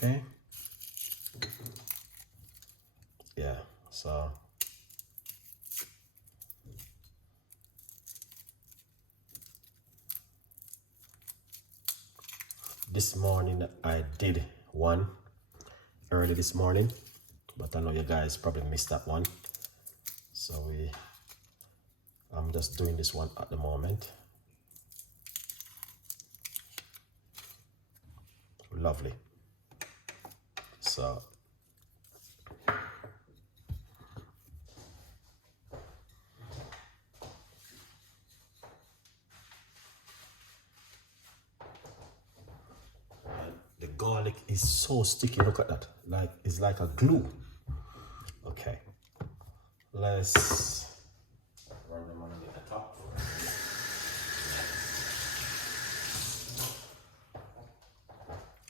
Okay. Yeah, so this morning I did one early this morning, but I know you guys probably missed that one. So I'm just doing this one at the moment. Lovely. So the garlic is so sticky. Look at that. Like it's like a glue. Okay. Let's run them on the top.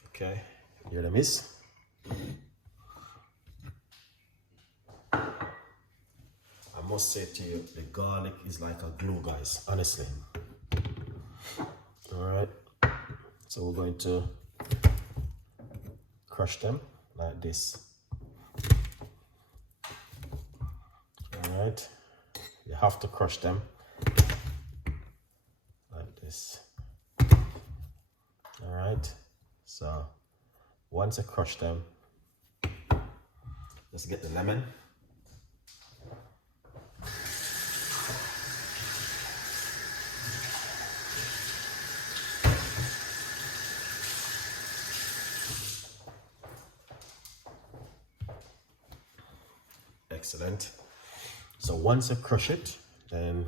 Okay. Here them is. I must say to you, the garlic is like a glue, guys. Honestly. All right. So we're going to crush them like this. All right. You have to crush them like this. All right. So once I crush them, let's get the lemon. Excellent. So once I crush it, then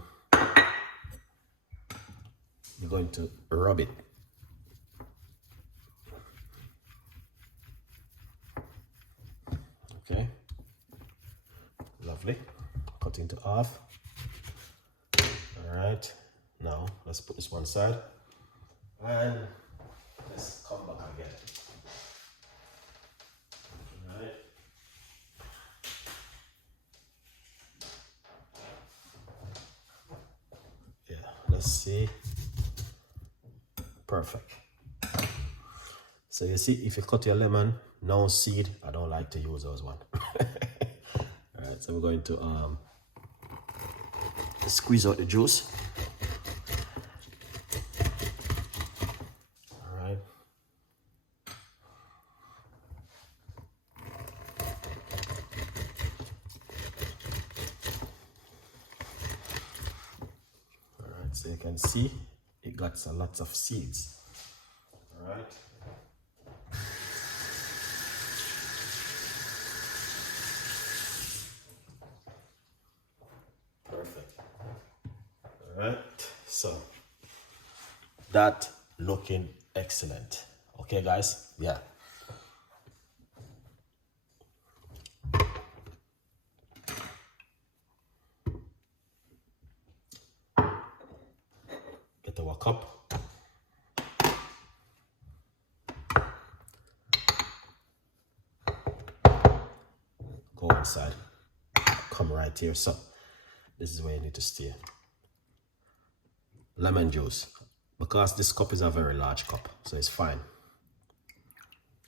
you're going to rub it. Okay. Lovely. Cut into half. All right. Now let's put this one side and let's come back again. All right. Yeah, let's see. Perfect. So you see, if you cut your lemon, no seed, I don't like to use those one. All right, so we're going to squeeze out the juice. All right. All right, so you can see it got some lots of seeds. All right. Perfect. All right. So that looking excellent. Okay, guys. Yeah. Get our cup. Go inside. Come right here. So this is where you need to steer. Lemon juice. Because this cup is a very large cup, so it's fine.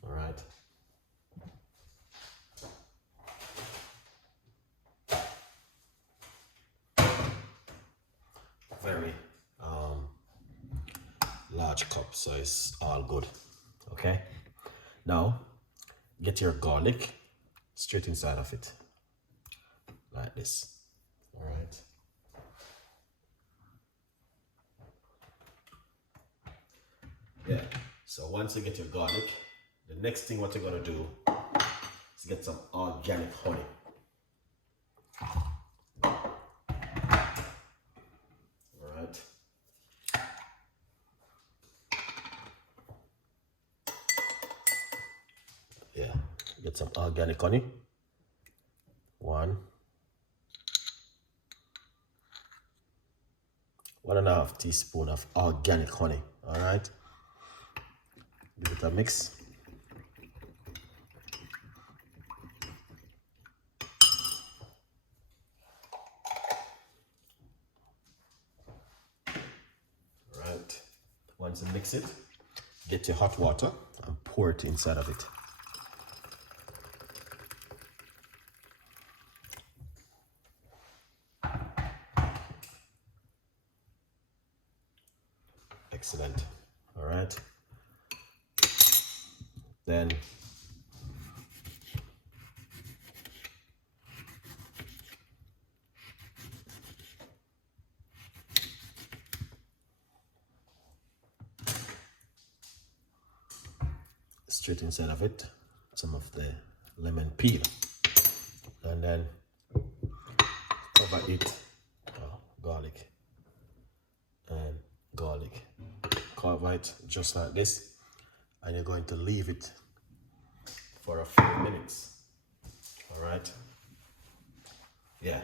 All right. Very large cup, so it's all good. Okay. Now get your garlic straight inside of it, like this. All right. Yeah. So once you get your garlic, the next thing what you're gonna do is get some organic honey. All right. Yeah. Get some organic honey. 1.5 teaspoons of organic honey. All right. Give it a mix. All right. Once you mix it, get your hot water and pour it inside of it. Excellent. All right. Then straight inside of it, some of the lemon peel, and then cover it, garlic and garlic. Cover it just like this, and you're going to leave it for a few minutes. All right. Yeah.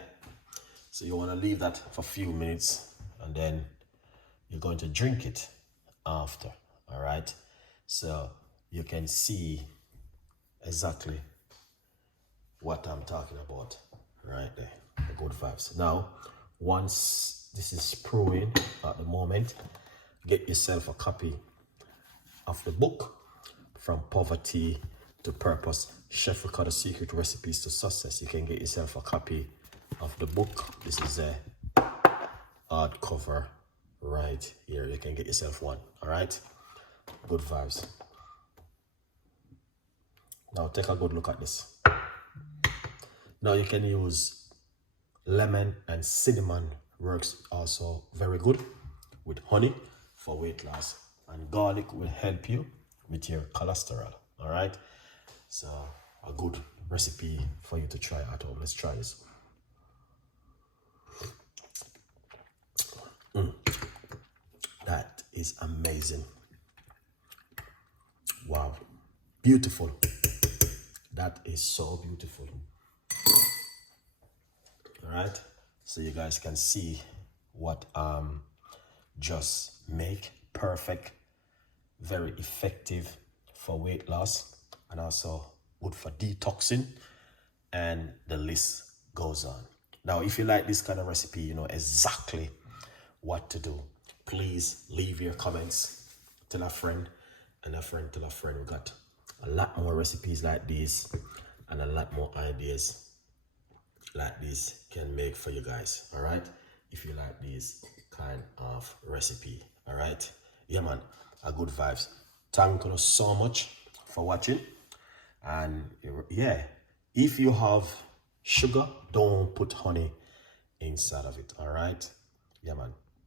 So you want to leave that for a few minutes, and then you're going to drink it after. All right. So you can see exactly what I'm talking about right there. The good vibes. Now, once this is brewing at the moment, get yourself a copy of the book, From Poverty to Purpose, Chef Ricardo Secret Recipes to Success. You can get yourself a copy of the book. This is a hardcover right here. You can get yourself one. All right. Good vibes. Now take a good look at this. Now you can use lemon and cinnamon, works also very good with honey for weight loss, and garlic will help you with your cholesterol. All right. So a good recipe for you to try at home. Let's try this. That is amazing. Wow. Beautiful. That is so beautiful. All right. So you guys can see what just make. Perfect, very effective for weight loss, and also good for detoxing, and the list goes on. Now, if you like this kind of recipe, you know exactly what to do. Please leave your comments, tell a friend, and a friend tell a friend. We got a lot more recipes like these and a lot more ideas like this can make for you guys. All right, if you like this kind of recipe. All right, yeah man, a good vibes. Thank you so much for watching. And yeah, if you have sugar, don't put honey inside of it. All right, yeah man.